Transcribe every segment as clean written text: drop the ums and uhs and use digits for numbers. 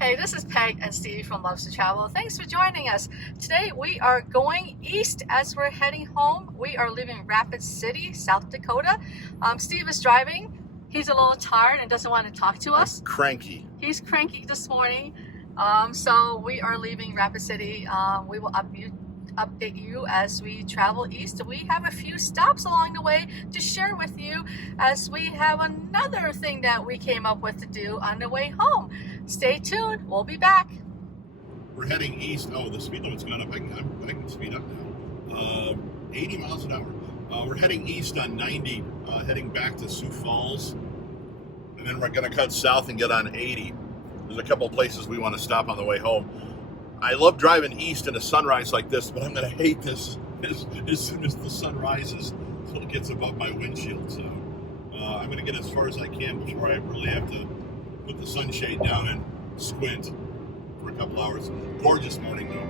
Hey, this is Peg and Steve from Loves to Travel. Thanks for joining us. Today we are going east as we're heading home. We are leaving Rapid City, South Dakota. Steve is driving. He's a little tired and doesn't want to talk to us. Cranky. He's cranky this morning. So we are leaving Rapid City. We will update you as we travel east. We have a few stops along the way to share with you as we have another thing that we came up with to do on the way home. Stay tuned. We'll be back. We're heading east. Oh, the speed limit's gone up. I can speed up now. 80 miles an hour. We're heading east on 90, heading back to Sioux Falls. And then we're going to cut south and get on 80. There's a couple of places we want to stop on the way home. I love driving east in a sunrise like this, but I'm going to hate this as soon as the sun rises until it gets above my windshield. So I'm going to get as far as I can before I really have to put the sunshade down and squint for a couple hours. Gorgeous morning though.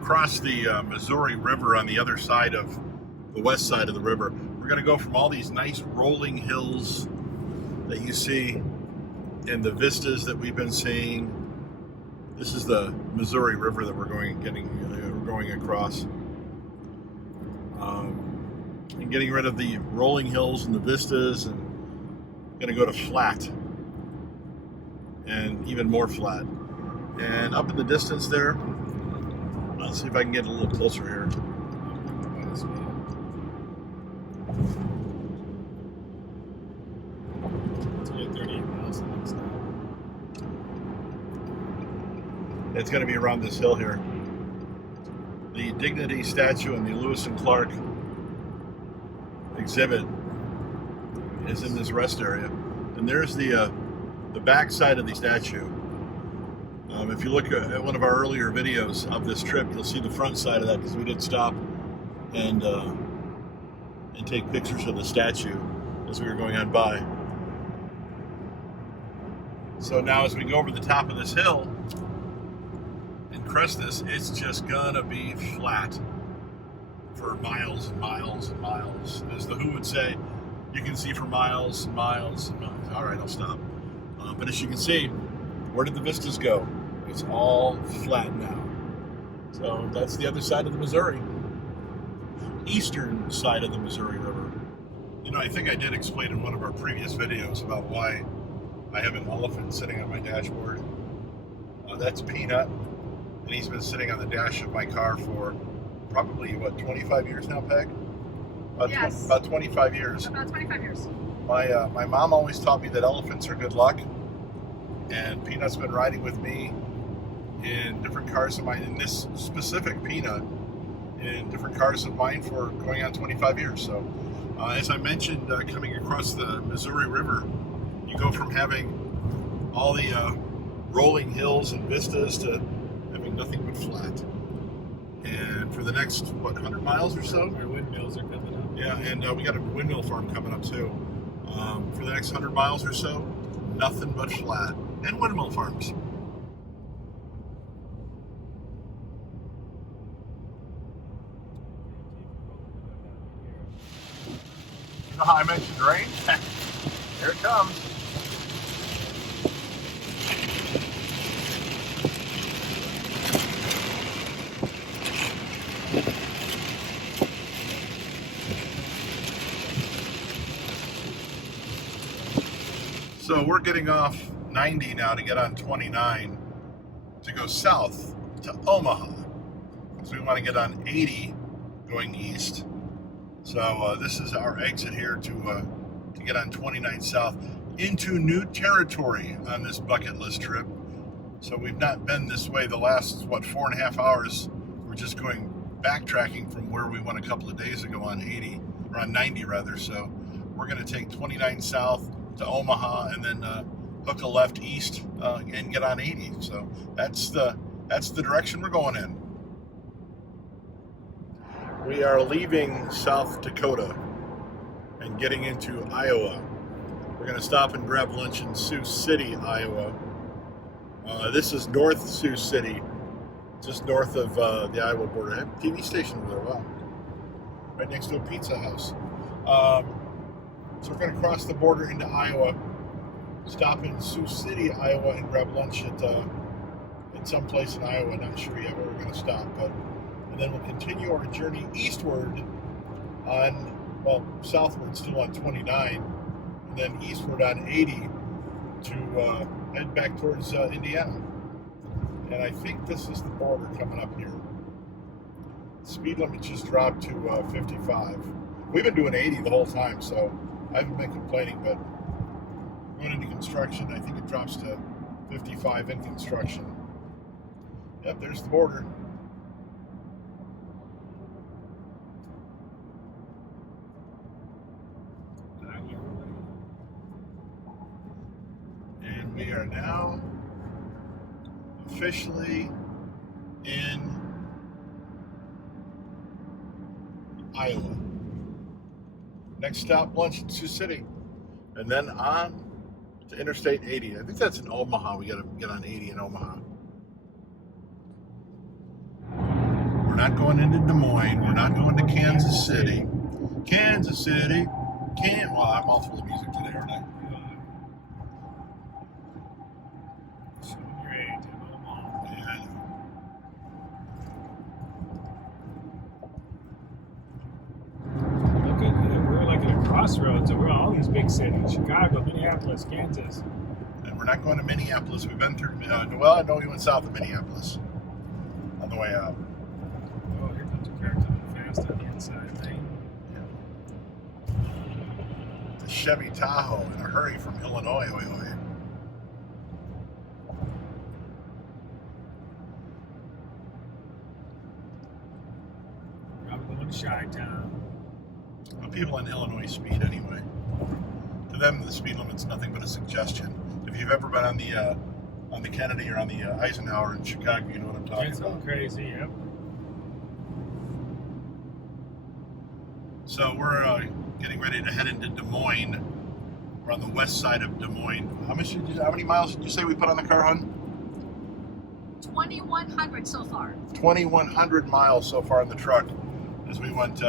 Across the Missouri River on the other side of the west side of the river. We're going to go from all these nice rolling hills that you see and the vistas that we've been seeing. This is the Missouri River that we're going across. And getting rid of the rolling hills and the vistas, and going to go to flat and even more flat. And up in the distance there, let's see if I can get a little closer here. It's only 38 miles the next time. It's going to be around this hill here. The Dignity statue and the Lewis and Clark exhibit is in this rest area. And there's the back side of the statue. If you look at one of our earlier videos of this trip, you'll see the front side of that because we did stop and take pictures of the statue as we were going on by. So now as we go over the top of this hill and crest this, it's just gonna be flat for miles and miles and miles. As the Who would say, you can see for miles and miles and miles. All right, I'll stop. But as you can see, where did the vistas go? It's all flat now. So that's the other side of the Missouri. Eastern side of the Missouri River. You know, I think I did explain in one of our previous videos about why I have an elephant sitting on my dashboard. That's Peanut, and he's been sitting on the dash of my car for probably, 25 years now, Peg? Yes. About 25 years. About 25 years. My mom always taught me that elephants are good luck, and Peanut's been riding with me in different cars of mine, in this specific Peanut, in different cars of mine for going on 25 years. So as I mentioned, coming across the Missouri River, you go from having all the rolling hills and vistas to having nothing but flat. And for the next, what, 100 miles or so? Our windmills are coming up. Yeah, and we got a windmill farm coming up too. For the next 100 miles or so, nothing but flat and windmill farms. You know how I mentioned rain? Here it comes. So we're getting off 90 now to get on 29 to go south to Omaha. So we want to get on 80 going east. So this is our exit here to get on 29 south into new territory on this bucket list trip. So we've not been this way the last, what, 4.5 hours. We're just going backtracking from where we went a couple of days ago on 80, or on 90 rather. So we're going to take 29 south to Omaha and then hook a left east and get on 80. So that's the direction we're going in. We are leaving South Dakota and getting into Iowa. We're going to stop and grab lunch in Sioux City, Iowa. This is North Sioux City, just north of the Iowa border. I have a TV station over there, wow. Right next to a pizza house. So we're going to cross the border into Iowa, stop in Sioux City, Iowa, and grab lunch at some place in Iowa. Not sure yet where we're going to stop, and then we'll continue our journey eastward on, well, southward still on 29, and then eastward on 80 to head back towards Indiana. And I think this is the border coming up here. Speed limit just dropped to 55. We've been doing 80 the whole time, so I haven't been complaining, but going into construction, I think it drops to 55 in construction. Yep, there's the border. And we are now officially in Iowa. Next stop, lunch in Sioux City, and then on to Interstate 80. I think that's in Omaha. We got to get on 80 in Omaha. We're not going into Des Moines. We're not going to Kansas City. Kansas City. Well, I'm all full of music today, aren't I? So great in Omaha. Yeah, I know. We're like at a crossroads over all these big cities: Chicago, Minneapolis, Kansas. And we're not going to Minneapolis. We've been through, well, I know we went south of Minneapolis on the way out. Oh, here comes a car coming fast on the inside lane. The Chevy Tahoe in a hurry from Illinois. Probably going to Chi-Town. Well, people in Illinois speed anyway. To them, the speed limit's nothing but a suggestion. If you've ever been on the Kennedy or on the Eisenhower in Chicago, you know what I'm talking It's about. all crazy, yep. So we're getting ready to head into Des Moines. We're on the west side of Des Moines. How many miles did you say we put on the car, hon? 2,100 so far. 2,100 miles so far in the truck as we went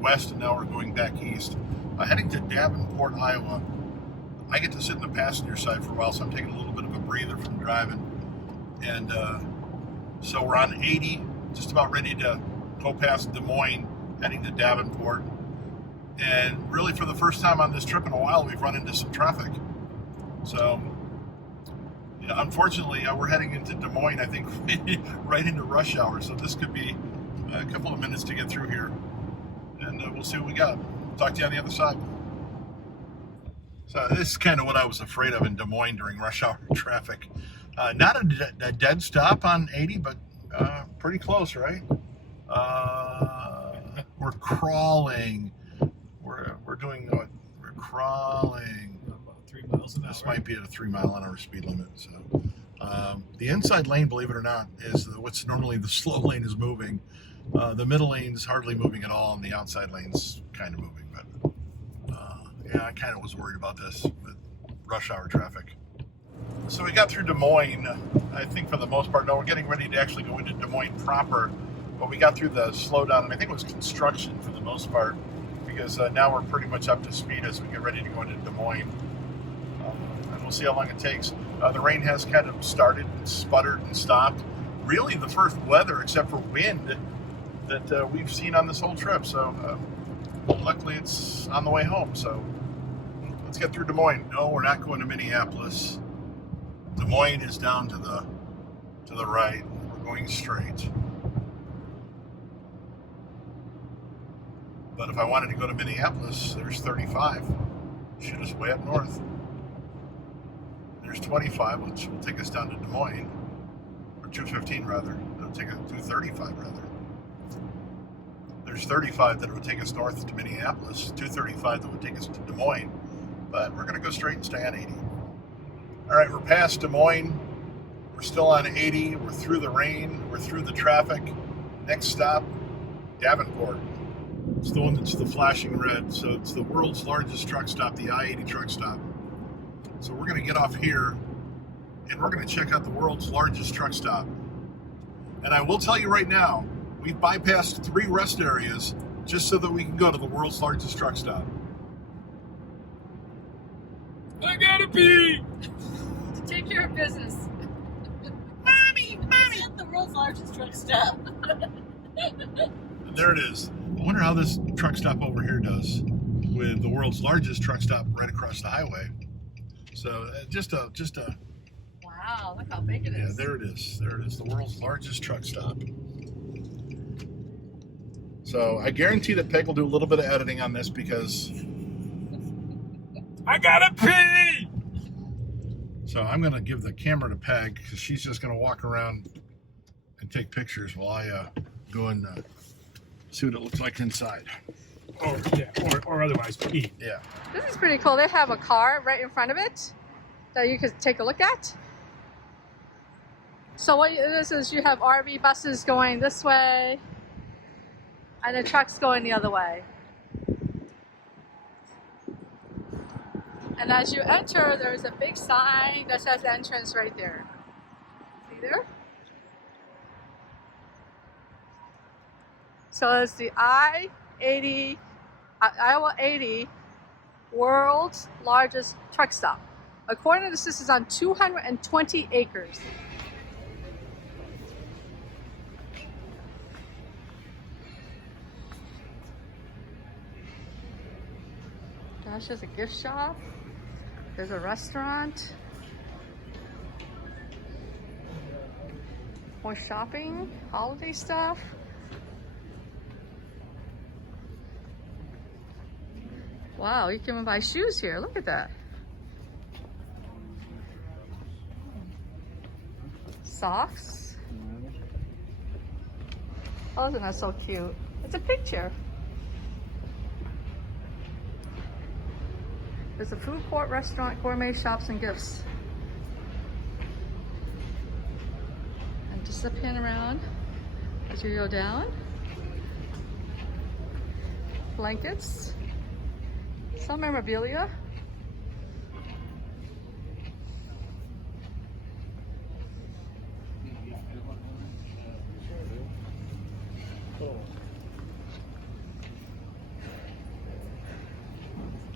west, and now we're going back east. Heading to Davenport, Iowa. I get to sit in the passenger side for a while, so I'm taking a little bit of a breather from driving. And so we're on 80, just about ready to go past Des Moines, heading to Davenport. And really, for the first time on this trip in a while, we've run into some traffic. So, yeah, unfortunately, we're heading into Des Moines, I think, right into rush hour. So this could be a couple of minutes to get through here. And we'll see what we got. Talk to you on the other side. So this is kind of what I was afraid of in Des Moines during rush hour traffic. Not a dead stop on 80, but pretty close, right? We're crawling. We're doing what? We're crawling. About 3 miles an hour. This might be at a 3 mile an hour speed limit. So The inside lane, believe it or not, is what's normally the slow lane is moving. The middle lane's hardly moving at all, and the outside lane's kind of moving. But yeah, I kind of was worried about this with rush hour traffic. So we got through Des Moines, I think for the most part. No, we're getting ready to actually go into Des Moines proper, but we got through the slowdown, and I think it was construction for the most part, because now we're pretty much up to speed as we get ready to go into Des Moines. And we'll see how long it takes. The rain has kind of started and sputtered and stopped. Really the first weather, except for wind, that we've seen on this whole trip. So luckily it's on the way home. So let's get through Des Moines. No, we're not going to Minneapolis. Des Moines is down to the right. We're going straight. But if I wanted to go to Minneapolis, there's 35. Shoot us way up north. There's 25, which will take us down to Des Moines, or 215 rather. It'll take us 235 rather. There's 35 that would take us north to Minneapolis, 235 that would take us to Des Moines, but we're going to go straight and stay on 80. All right, we're past Des Moines. We're still on 80. We're through the rain. We're through the traffic. Next stop, Davenport. It's the one that's the flashing red. So it's the world's largest truck stop, the I-80 truck stop. So we're going to get off here, and we're going to check out the world's largest truck stop. And I will tell you right now, we've bypassed 3 rest areas just so that we can go to the world's largest truck stop. I gotta pee! Take care of business. Mommy! It's at the world's largest truck stop. And there it is. I wonder how this truck stop over here does with the world's largest truck stop right across the highway. So just a Wow, look how big it is. yeah, there it is. There it is, the world's largest truck stop. So I guarantee that Peg will do a little bit of editing on this because I gotta pee! so I'm going to give the camera to Peg because she's just going to walk around and take pictures while I go and see what it looks like inside. Or otherwise pee. Yeah. This is pretty cool. They have a car right in front of it that you could take a look at. So what this is, you have RV buses going this way and the trucks going the other way. And as you enter, there's a big sign that says entrance right there. See there? So it's the I-80, Iowa 80 world's largest truck stop. According to this is on 220 acres. Gosh, there's a gift shop. There's a restaurant. More shopping, holiday stuff. Wow, you can even buy shoes here. Look at that. Socks. Oh, isn't that so cute? It's a picture. There's a food court, restaurant, gourmet shops, and gifts. And just a pan around as you go down. Blankets. Some memorabilia.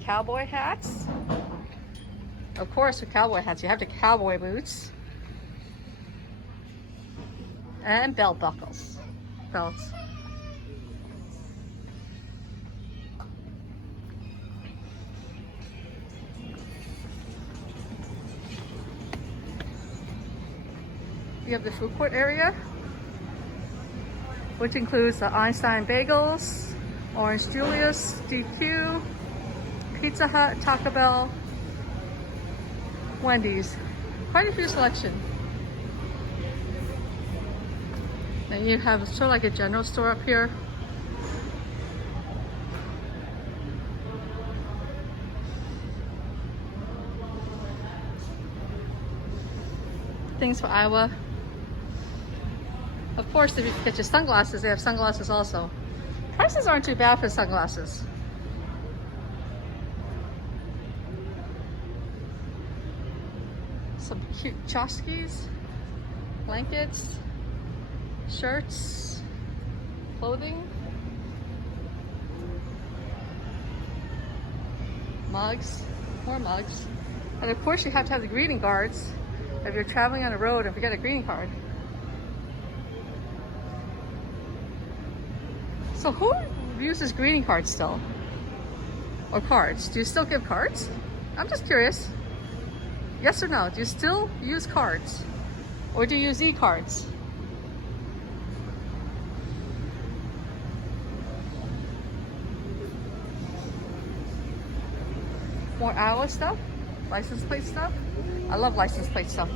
Cowboy hats. Of course, with cowboy hats, you have the cowboy boots. And belt buckles. Belts. You have the food court area, which includes the Einstein Bagels, Orange Julius, DQ, Pizza Hut, Taco Bell, Wendy's. Quite a few selection. Then you have sort of like a general store up here. things for Iowa. Of course, if you get your sunglasses, they have sunglasses also. Prices aren't too bad for sunglasses. Some cute tchotchkes, blankets, shirts, clothing, mugs, more mugs. And of course you have to have the greeting cards if you're traveling on the road and forget a greeting card. So who uses greeting cards still? Or cards? Do you still give cards? I'm just curious. Yes or no? Do you still use cards? Or do you use e-cards? More Iowa stuff? License plate stuff? I love license plate stuff.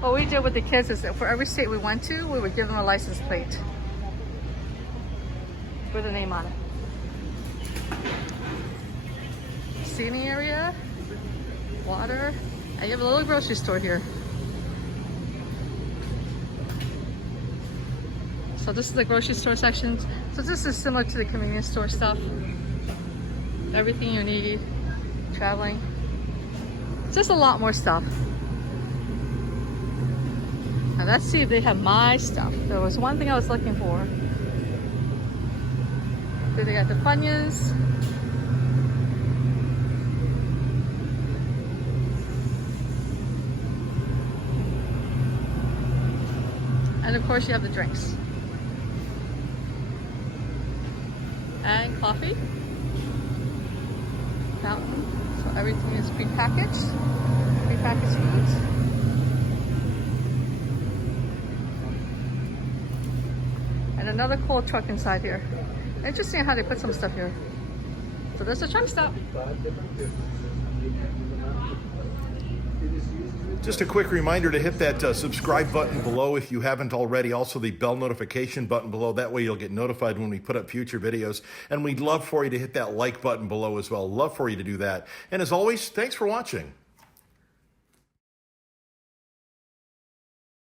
What we did with the kids is that for every state we went to, we would give them a license plate with a name on it. Seating area, water, and you have a little grocery store here. So this is the grocery store section. So this is similar to the convenience store stuff. Everything you need, traveling. Just a lot more stuff. Now let's see if they have my stuff. There was one thing I was looking for. Then they got the Funyuns. And of course you have the drinks. And coffee. Fountain. So everything is prepackaged. Prepackaged foods. And another cold truck inside here. Interesting how they put some stuff here. So there's a truck stop. Just a quick reminder to hit that subscribe button below if you haven't already. Also the bell notification button below. That way you'll get notified when we put up future videos. And we'd love for you to hit that like button below as well. Love for you to do that. And as always, thanks for watching.